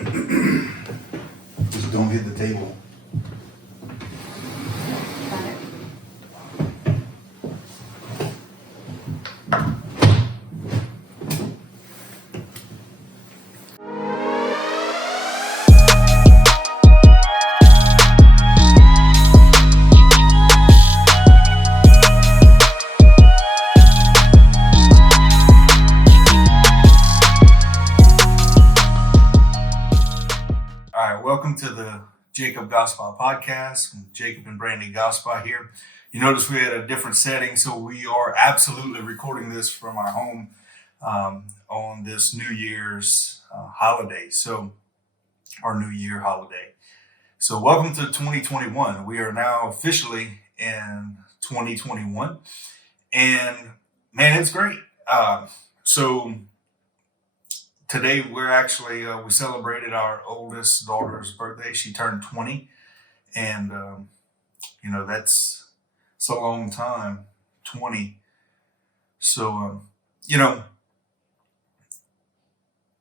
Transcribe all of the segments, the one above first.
Just don't hit the table. Got it. All right, welcome to the Jacob Gospel Podcast. Jacob and Brandy Gospel here. You notice we had a different setting, so we are absolutely recording this from our home on this New Year's holiday. So, our New Year holiday. So, welcome to 2021. We are now officially in 2021, and man, it's great. So today we're actually we celebrated our oldest daughter's birthday. She turned 20, and it's a long time, 20. So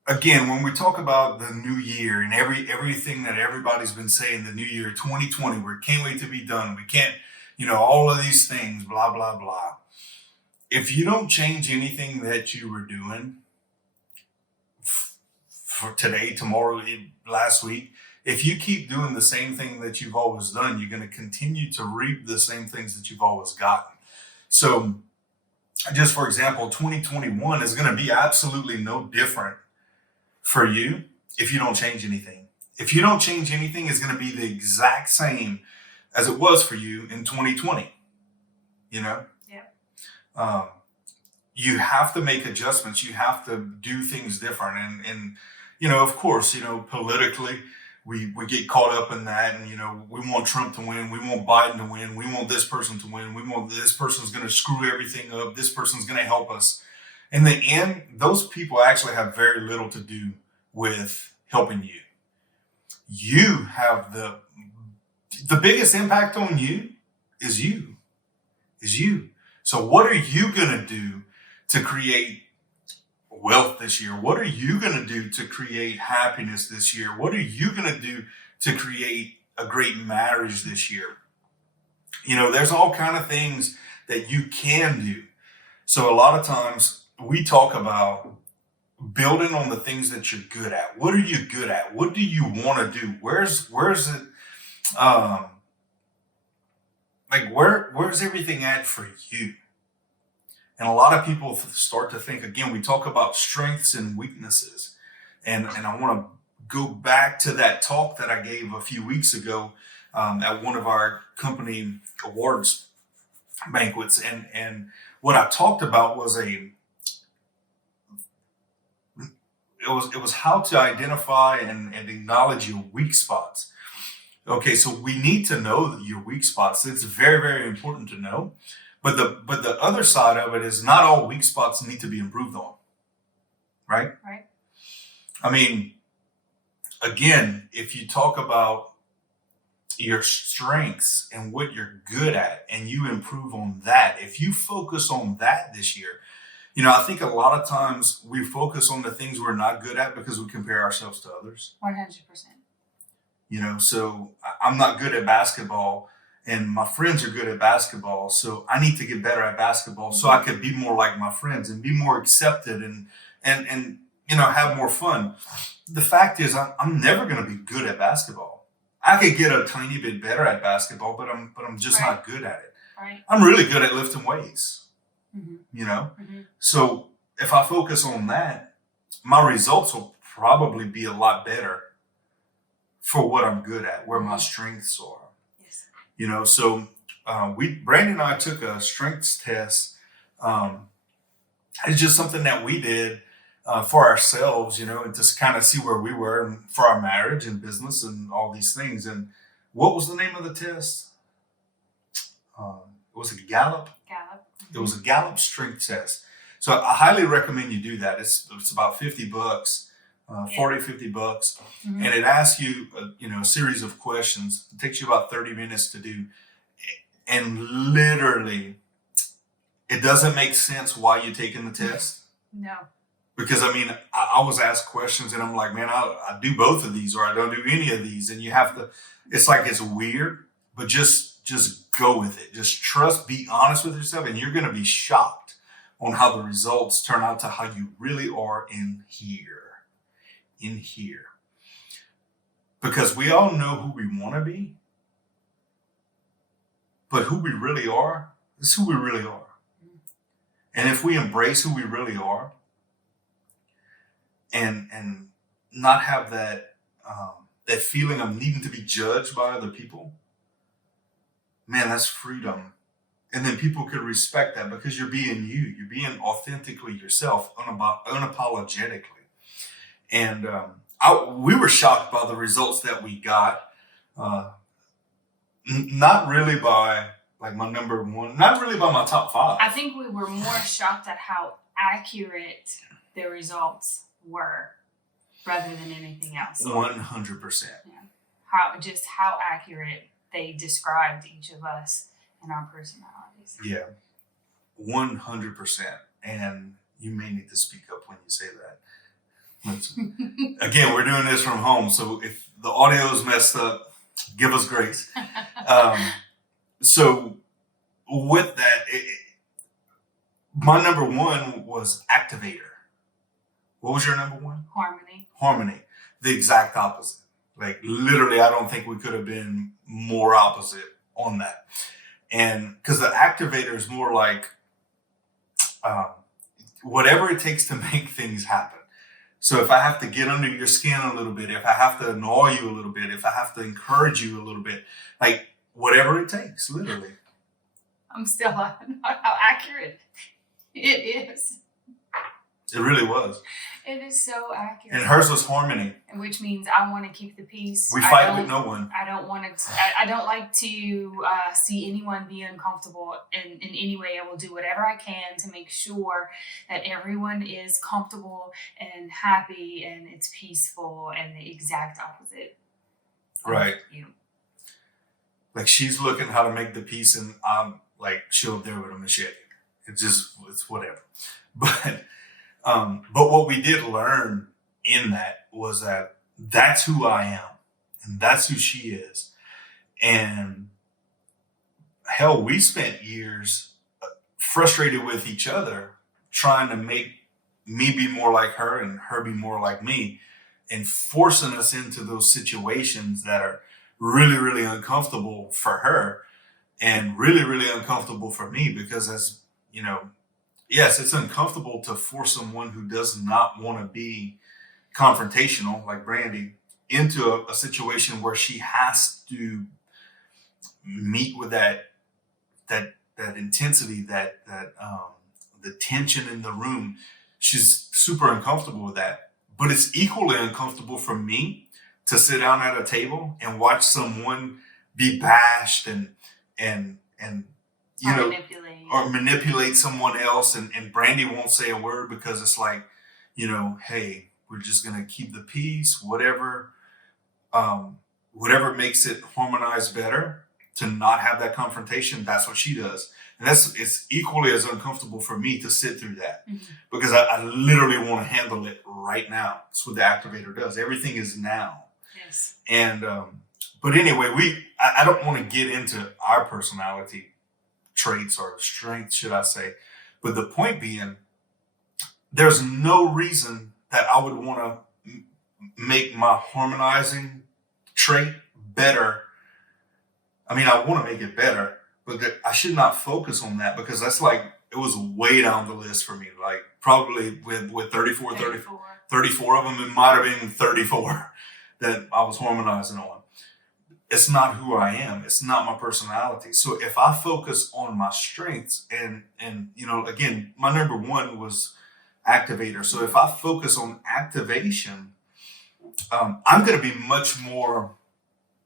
again, when we talk about the new year and everything that everybody's been saying, the new year 2020, we can't wait to be done. We can't, all of these things, blah blah blah. If you don't change anything that you were doing for today, tomorrow, last week, if you keep doing the same thing that you've always done, you're going to continue to reap the same things that you've always gotten. So, just for example, 2021 is going to be absolutely no different for you if you don't change anything. If you don't change anything, it's going to be the exact same as it was for you in 2020. Yeah. You have to make adjustments. You have to do things different. And of course, politically, we get caught up in that. And, we want Trump to win. We want Biden to win. We want this person to win. We want this person's going to screw everything up. This person's going to help us. In the end, those people actually have very little to do with helping you. You have the biggest impact on you is you. So what are you going to do to create wealth this year? What are you going to do to create happiness this year? What are you going to do to create a great marriage this year? There's all kind of things that you can do. So a lot of times we talk about building on the things that you're good at. What are you good at? What do you want to do? Where's it? Where's everything at for you? And a lot of people start to think, again, we talk about strengths and weaknesses. And I want to go back to that talk that I gave a few weeks ago at one of our company awards banquets. And what I talked about was it was how to identify and acknowledge your weak spots. Okay, so we need to know your weak spots. It's very, very important to know. But the other side of it is not all weak spots need to be improved on, right? Right. I mean, again, if you talk about your strengths and what you're good at and you improve on that, if you focus on that this year, I think a lot of times we focus on the things we're not good at because we compare ourselves to others. 100%. So I'm not good at basketball. And my friends are good at basketball, so I need to get better at basketball so I could be more like my friends and be more accepted and have more fun. The fact is, I'm never going to be good at basketball. I could get a tiny bit better at basketball, but I'm just not good at it. Right. I'm really good at lifting weights. Mm-hmm. Mm-hmm. So if I focus on that, my results will probably be a lot better for what I'm good at, where my strengths are. So Brandy and I took a strengths test. It's just something that we did for ourselves, and just kind of see where we were for our marriage and business and all these things. And what was the name of the test? It was a Gallup. Gallup. It was a Gallup strength test. So I highly recommend you do that. It's about $50, $40, $50. Mm-hmm. And it asks you, a series of questions. It takes you about 30 minutes to do. And literally, it doesn't make sense why you're taking the test. No. Because I mean, I was asked questions and I'm like, man, I do both of these or I don't do any of these. And you have to, it's like it's weird, but just go with it. Just trust, be honest with yourself, and you're gonna be shocked on how the results turn out to how you really are in here. In here. Because we all know who we want to be, but who we really are is who we really are. And if we embrace who we really are and not have that feeling of needing to be judged by other people, man, that's freedom. And then people could respect that because you're being you. You're being authentically yourself, unapologetically. And we were shocked by the results that we got. Not really by like my number one, not really by my top five. I think we were more shocked at how accurate the results were rather than anything else. 100%. Yeah. How accurate they described each of us and our personalities. Yeah, 100%. And you may need to speak up when you say that. Again, we're doing this from home, so if the audio is messed up, give us grace. So with that, my number one was activator. What was your number one? Harmony. Harmony. The exact opposite. Like literally, I don't think we could have been more opposite on that. And because the activator is more like whatever it takes to make things happen. So if I have to get under your skin a little bit, if I have to annoy you a little bit, if I have to encourage you a little bit, like whatever it takes, literally. I'm still not how accurate it is. It really was. It is so accurate. And hers was harmony. Which means I want to keep the peace. We fight with no one. I don't want to. I don't like to see anyone be uncomfortable in any way. I will do whatever I can to make sure that everyone is comfortable and happy and it's peaceful, and the exact opposite. Right. You. Like she's looking how to make the peace, and I'm like she'll there with a machete. It's whatever. But what we did learn in that was that that's who I am and that's who she is. And hell, we spent years frustrated with each other, trying to make me be more like her and her be more like me, and forcing us into those situations that are really, really uncomfortable for her and really, really uncomfortable for me because, as you know, yes, it's uncomfortable to force someone who does not want to be confrontational, like Brandy, into a situation where she has to meet with that intensity, the tension in the room. She's super uncomfortable with that. But it's equally uncomfortable for me to sit down at a table and watch someone be bashed and you know, or manipulate someone else, and Brandy won't say a word because it's like, you know, hey, we're just gonna keep the peace, whatever makes it harmonize better to not have that confrontation. That's what she does, and it's equally as uncomfortable for me to sit through that because I literally want to handle it right now. That's what the activator does. Everything is now. Yes. And but anyway, I don't want to get into our personality traits or strengths, should I say. But the point being, there's no reason that I would want to make my harmonizing trait better. I mean, I want to make it better, but I should not focus on that because that's like, it was way down the list for me. Like probably with 34 of them, it might have been 34 that I was harmonizing on. It's not who I am. It's not my personality. So if I focus on my strengths and you know, again, my number one was activator. So if I focus on activation, I'm going to be much more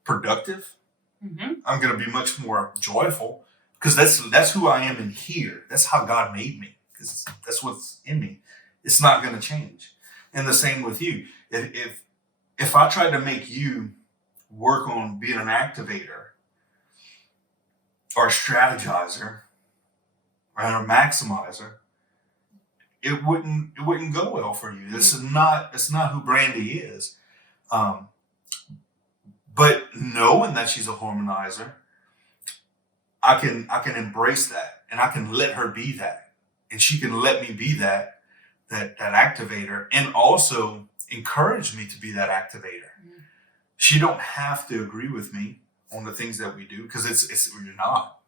productive. I'm going to be much more joyful because that's who I am in here. That's how God made me because that's what's in me. It's not going to change. And the same with you. If I try to make you work on being an activator or a strategizer or a maximizer, it wouldn't go well for you. It's not who Brandy is. Um, but knowing that she's a harmonizer, I can embrace that, and I can let her be that, and she can let me be that activator, and also encourage me to be that activator. Mhm. She don't have to agree with me on the things that we do, because it's you're not,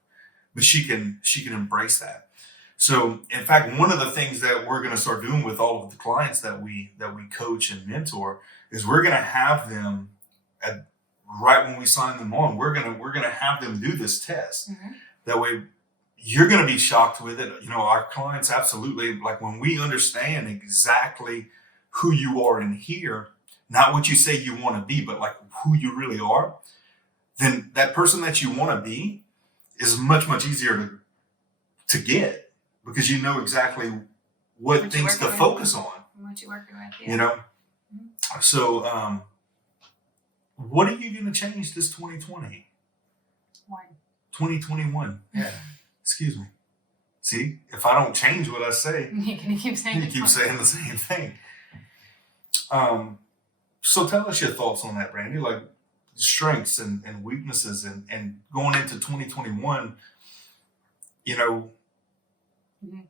but she can embrace that. So in fact, one of the things that we're going to start doing with all of the clients that we coach and mentor is we're going to have them at, right when we sign them on, we're gonna have them do this test. Mhm. That way, you're gonna be shocked with it. Our clients absolutely, like, when we understand exactly who you are in here, not what you say you want to be, but like who you really are. Then that person that you want to be is much much easier to get, because you know exactly what What you things to working with? focus on. What you working with? You Yeah. know. Mhm. So, what are you gonna change this 2020? One. 2021. Yeah. Excuse me. See, if I don't change what I say, You can keep saying you keep saying the same thing. Um, so tell us your thoughts on that, Brandy. Like, strengths and weaknesses, and going into 2021, you know, Mhm.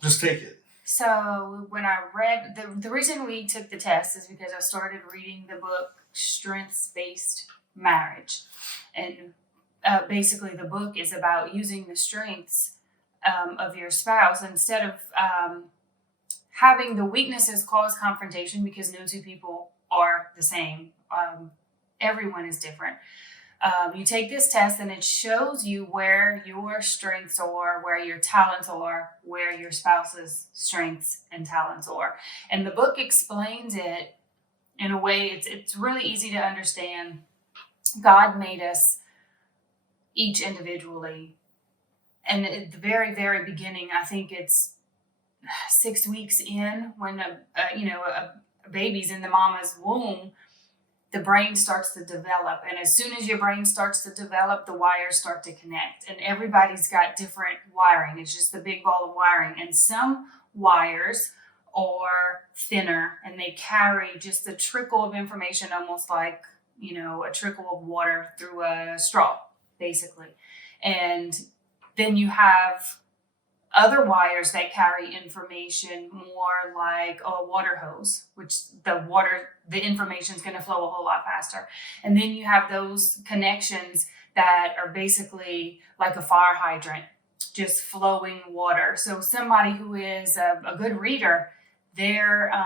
just take it. So when I read the reason we took the test is because I started reading the book Strengths Based Marriage, and basically the book is about using the strengths of your spouse instead of having the weaknesses cause confrontation, because no two people are the same. Everyone is different. You take this test and it shows you where your strengths are, where your talents are, where your spouse's strengths and talents are. And the book explains it in a way it's really easy to understand. God made us each individually. And at the very, very beginning, I think it's 6 weeks in, when a baby's in the mama's womb, the brain starts to develop. And as soon as your brain starts to develop, the wires start to connect. And everybody's got different wiring. It's just a big ball of wiring. And some wires are thinner and they carry just a trickle of information, almost like, a trickle of water through a straw, basically. And then you have other wires that carry information more like a water hose, which the information is going to flow a whole lot faster. And then you have those connections that are basically like a fire hydrant, just flowing water. So somebody who is a good reader, their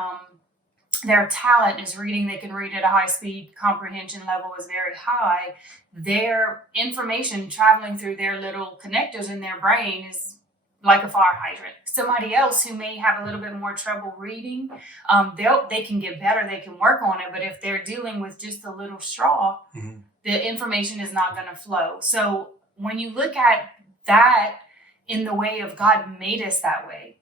talent is reading. They can read at a high speed. Comprehension level is very high. Their information traveling through their little connectors in their brain is like a fire hydrant. Somebody else who may have a little bit more trouble reading, they can get better. They can work on it. But if they're dealing with just a little straw, Mm-hmm. the information is not going to flow. So when you look at that in the way of God made us that way,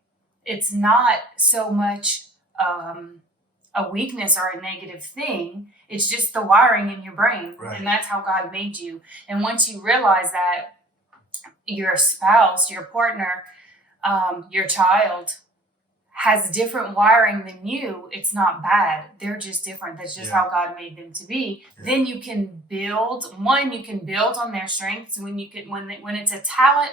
it's not so much a weakness or a negative thing. It's just the wiring in your brain. Right. And that's how God made you. And once you realize that your spouse, your partner, your child has different wiring than you, it's not bad. They're just different. That's just how God made them to be. Yeah. Then you can build on their strengths. When it's a talent,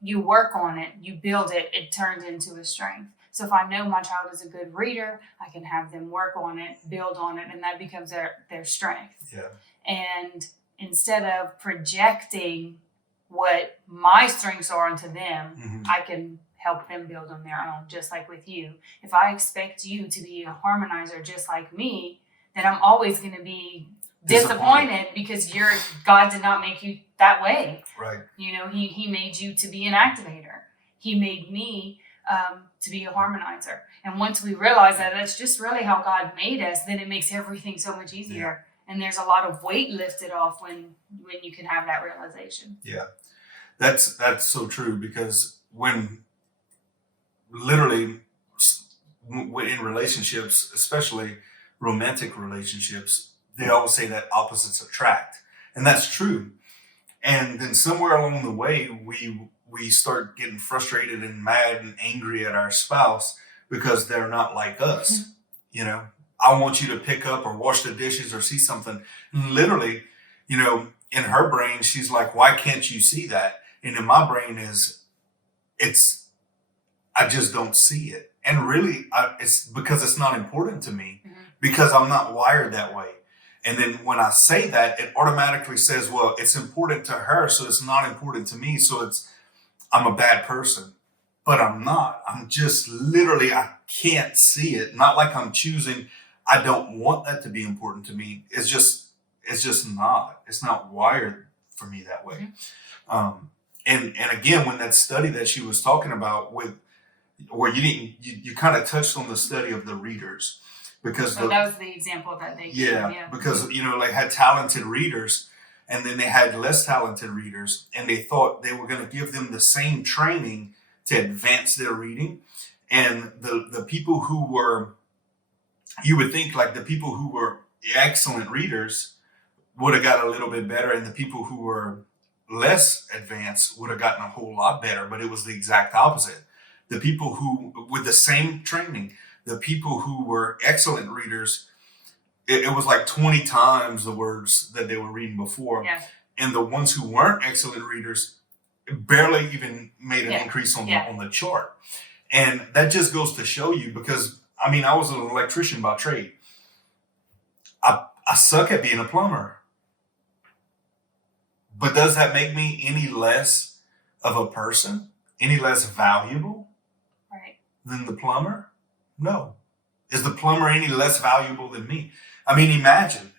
you work on it, you build it, it turns into a strength. So if I know my child is a good reader, I can have them work on it, build on it, and that becomes their strength. Yeah. And instead of projecting what my strengths are onto them, Mm-hmm. I can help them build on their own, just like with you. If I expect you to be a harmonizer just like me, then I'm always going to be disappointed because God did not make you that way. Right. He made you to be an activator. He made me to be a harmonizer. And once we realize that that's just really how God made us, then it makes everything so much easier. Yeah. And there's a lot of weight lifted off when you can have that realization. Yeah, that's so true, because when literally in relationships, especially romantic relationships, they always say that opposites attract, and that's true. And then somewhere along the way, we start getting frustrated and mad and angry at our spouse because they're not like us. You know, I want you to pick up or wash the dishes or see something. And literally, in her brain, she's like, why can't you see that? And in my brain it's, I just don't see it. And really, it's because it's not important to me because I'm not wired that way. And then when I say that, it automatically says, well, it's important to her, so it's not important to me. So I'm a bad person, but I'm not. I'm just literally, I can't see it. Not like I'm choosing. I don't want that to be important to me. It's just not. It's not wired for me that way. And again, when that study that she was talking about where you kind of touched on the study of the readers, because So that was the example that they gave. Yeah. because they had talented readers and then they had less talented readers, and they thought they were going to give them the same training to advance their reading. And the people who were, you would think like the people who were excellent readers would have got a little bit better, and the people who were less advanced would have gotten a whole lot better, but it was the exact opposite. The people who, with the same training, the people who were excellent readers, it was like 20 times the words that they were reading before. Yeah. And the ones who weren't excellent readers barely even made an increase on the chart. And that just goes to show you, because I mean, I was an electrician by trade. I suck at being a plumber. But does that make me any less of a person? Any less valuable than the plumber? No. Is the plumber any less valuable than me? I mean, imagine,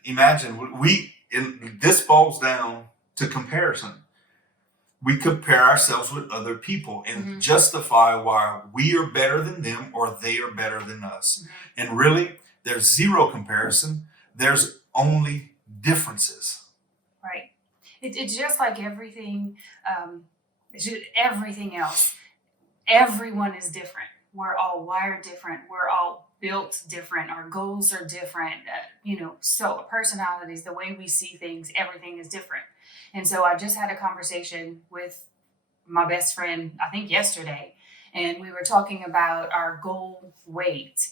this boils down to comparison. We compare ourselves with other people and justify why we are better than them or they are better than us. And really, there's zero comparison. There's only differences. Right. It's just like everything, everything else. Everyone is different. We're all wired different. We're all built different. Our goals are different. So personalities, the way we see things, everything is different. And so I just had a conversation with my best friend, I think yesterday, and we were talking about our goal weight.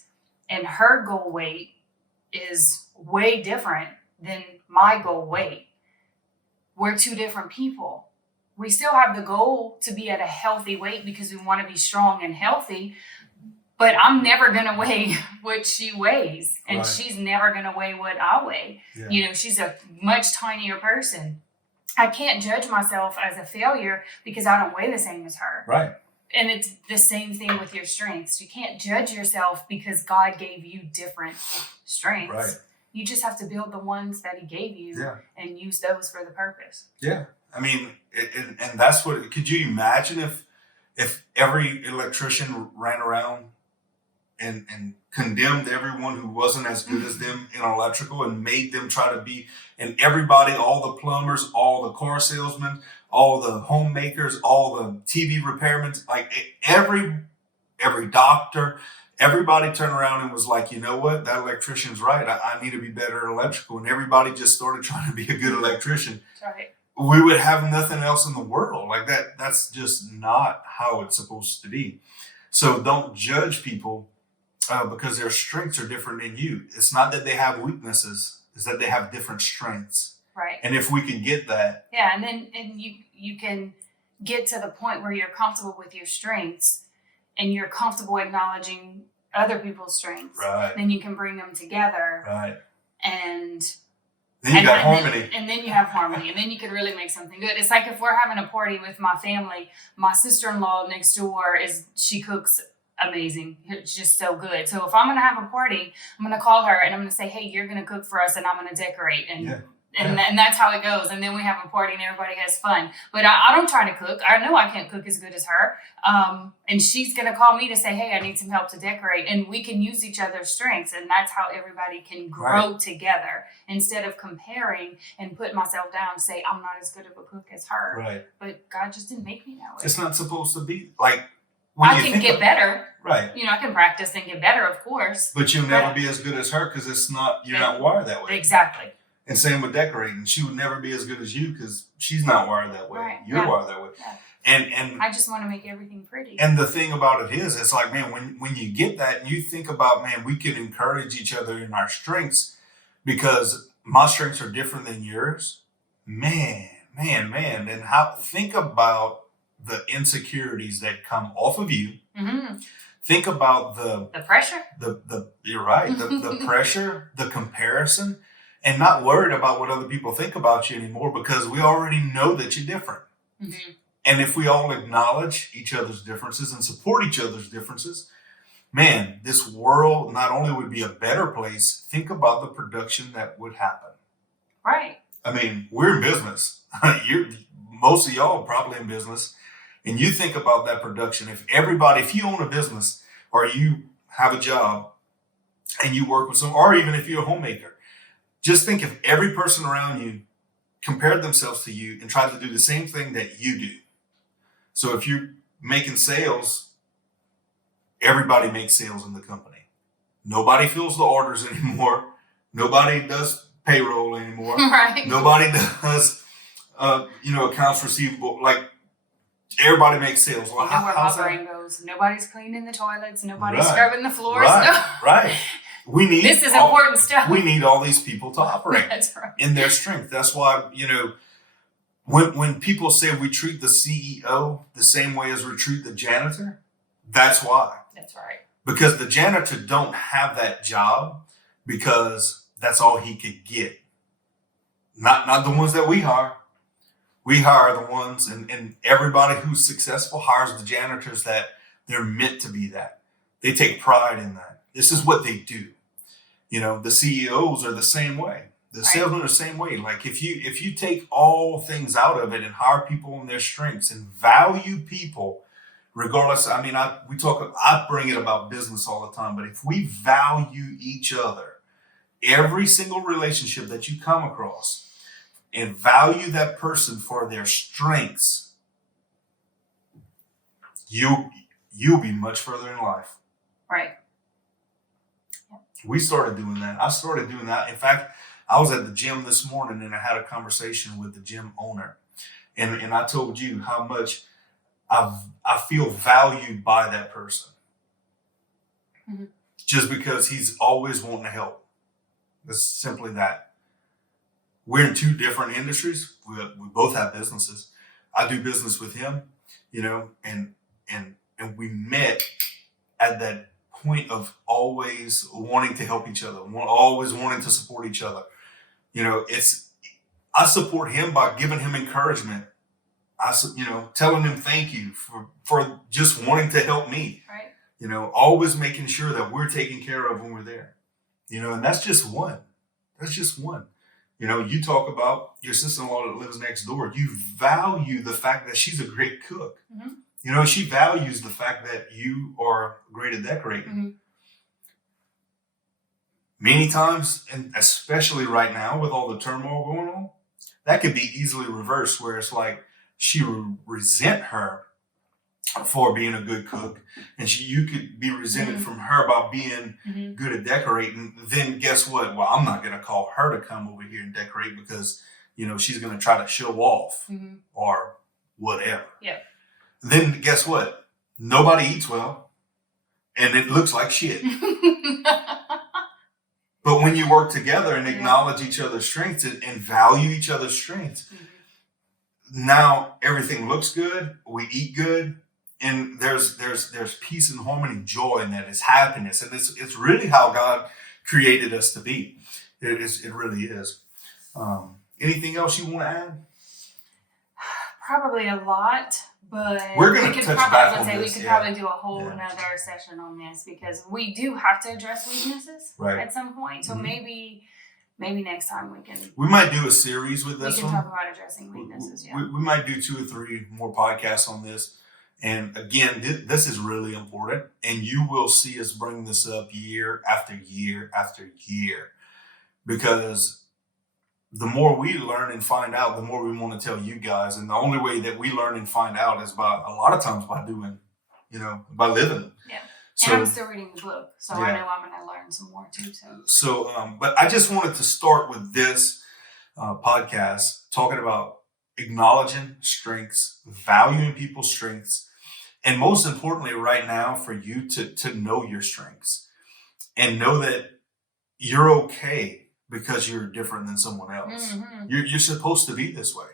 And her goal weight is way different than my goal weight. We're two different people. We still have the goal to be at a healthy weight because we want to be strong and healthy, but I'm never going to weigh what she weighs, and she's never going to weigh what I weigh. Yeah. She's a much tinier person. I can't judge myself as a failure because I don't weigh the same as her. Right. And it's the same thing with your strengths. You can't judge yourself because God gave you different strengths. Right. You just have to build the ones that he gave you and use those for the purpose. Yeah. I mean, and that's what, could you imagine if every electrician ran around and condemned everyone who wasn't as good as them in electrical and made them try to be, and everybody, all the plumbers, all the car salesmen, all the homemakers, all the TV repairmen, like every doctor, everybody turned around and was like, you know what, that electrician's right. I need to be better at electrical. And everybody just started trying to be a good electrician. Right. We would have nothing else in the world. Like that's just not how it's supposed to be. So don't judge people because their strengths are different than you. It's not that they have weaknesses, it's that they have different strengths. Right. And if we can get that. Yeah, and you can get to the point where you're comfortable with your strengths and you're comfortable acknowledging other people's strengths. Right. Then you can bring them together. Right. And then you got harmony. And then you have harmony. And then you could really make something good. It's like if we're having a party with my family, my sister-in-law next door she cooks amazing. It's just so good. So if I'm going to have a party, I'm going to call her and I'm going to say, hey, you're going to cook for us and I'm going to decorate. And that's how it goes. And then we have a party and everybody has fun. But I don't try to cook. I know I can't cook as good as her. And she's going to call me to say, hey, I need some help to decorate. And we can use each other's strengths. And that's how everybody can grow together instead of comparing and putting myself down to say, I'm not as good of a cook as her. Right. But God just didn't make me that way. It's not supposed to be like. I can get better. Right. I can practice and get better, of course. But you'll never be as good as her because you're not wired that way. Exactly. And same with decorating. She would never be as good as you because she's not wired that way. Right. You're wired that way. Yeah. And I just want to make everything pretty. and the thing about it is, it's like, man, when you get that and you think about, man, we can encourage each other in our strengths because my strengths are different than yours. Man. And how think about the insecurities that come off of you. Mm-hmm. Think about the pressure. You're right. The pressure, the comparison, and not worried about what other people think about you anymore because we already know that you're different. Mm-hmm. And if we all acknowledge each other's differences and support each other's differences, man, this world not only would be a better place, think about the production that would happen. Right. I mean, we're in business. Most of y'all are probably in business. And you think about that production. If you own a business or you have a job and you work with some, or even if you're a homemaker, just think if every person around you compared themselves to you and tried to do the same thing that you do. So if you're making sales, everybody makes sales in the company. Nobody fills the orders anymore. Nobody does payroll anymore. Right. Nobody does, accounts receivable. Like everybody makes sales. Well, you know where my brain goes. Nobody's cleaning the toilets. Nobody's scrubbing the floors. Right. This is important stuff. We need all these people to operate That's right. in their strength. That's why, when people say we treat the CEO the same way as we treat the janitor, that's why. That's right. Because the janitor don't have that job because that's all he could get. Not the ones that we hire. We hire the ones, and everybody who's successful hires the janitors that they're meant to be that. They take pride in that. This is what they do. The CEOs are the same way. The salesmen are the same way. Like if you take all things out of it and hire people on their strengths and value people, regardless. I mean, I bring it about business all the time, but if we value each other, every single relationship that you come across, and value that person for their strengths, you'll be much further in life. Right. We started doing that. I started doing that. In fact, I was at the gym this morning and I had a conversation with the gym owner. And I told you how much I feel valued by that person. Mm-hmm. Just because he's always wanting to help. It's simply that. We're in two different industries. We both have businesses. I do business with him, and we met at that point of always wanting to help each other, always wanting to support each other. I support him by giving him encouragement. Telling him thank you for just wanting to help me. Right. Always making sure that we're taken care of when we're there. And that's just one. That's just one. You talk about your sister-in-law that lives next door. You value the fact that she's a great cook. Mm-hmm. She values the fact that you are great at decorating. Mm-hmm. Many times, and especially right now with all the turmoil going on, that could be easily reversed where it's like she resent her for being a good cook, and you could be resented from her about being good at decorating. Then guess what? Well, I'm not going to call her to come over here and decorate because she's going to try to show off or whatever. Yeah. Then guess what? Nobody eats well, and it looks like shit. But when you work together and acknowledge each other's strengths and value each other's strengths, now everything looks good. We eat good. And there's peace and harmony, joy in that. It's happiness. And it's really how God created us to be. It really is. Anything else you want to add? Probably a lot, but we're going to touch back on this. We could probably do a whole another session on this because we do have to address weaknesses at some point. So maybe next time we might do a series with this one. We can talk about addressing weaknesses. We might do 2 or 3 more podcasts on this. And again, this is really important, and you will see us bring this up year after year after year, because the more we learn and find out, the more we want to tell you guys. And the only way that we learn and find out is a lot of times by doing, by living. Yeah. And I'm still reading the book, so I know I'm going to learn some more too. So, but I just wanted to start with this podcast talking about acknowledging strengths, valuing people's strengths, and most importantly, right now, for you to know your strengths and know that you're okay because you're different than someone else. Hmm. You're supposed to be this way.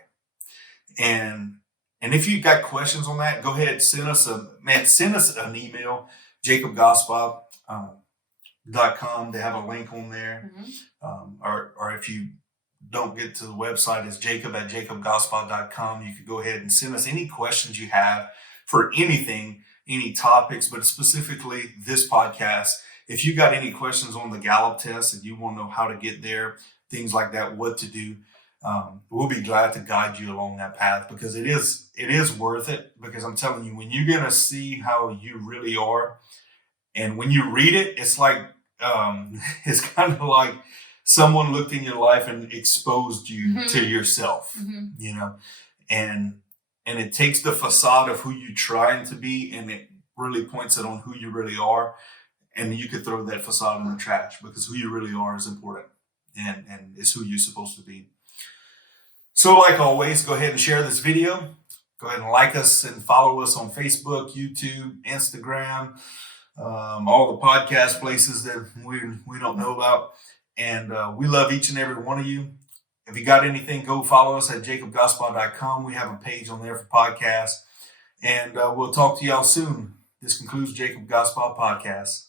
And and if you've got questions on that, go ahead, send us an email, jacobgospel.com. They have a link on there. Hmm. Or if you don't get to the website, it's jacob@jacobgospel.com. You could go ahead and send us any questions you have for anything, any topics, but specifically this podcast. If you got any questions on the Gallup test and you want to know how to get there, things like that, what to do, we'll be glad to guide you along that path, because it is worth it. Because I'm telling you, when you're gonna see how you really are, and when you read it, it's like it's kind of like someone looked in your life and exposed you to Hmm. yourself, Hmm. you know, and it takes the facade of who you're trying to be, and it really points it on who you really are. And you could throw that facade in the trash, because who you really are is important, and it's who you're supposed to be. So, like always, go ahead and share this video. Go ahead and like us and follow us on Facebook, YouTube, Instagram, all the podcast places that we don't know about. And we love each and every one of you. If you got anything, go follow us at jacobgospel.com. We have a page on there for podcasts. And we'll talk to y'all soon. This concludes Jacob Gospel Podcast.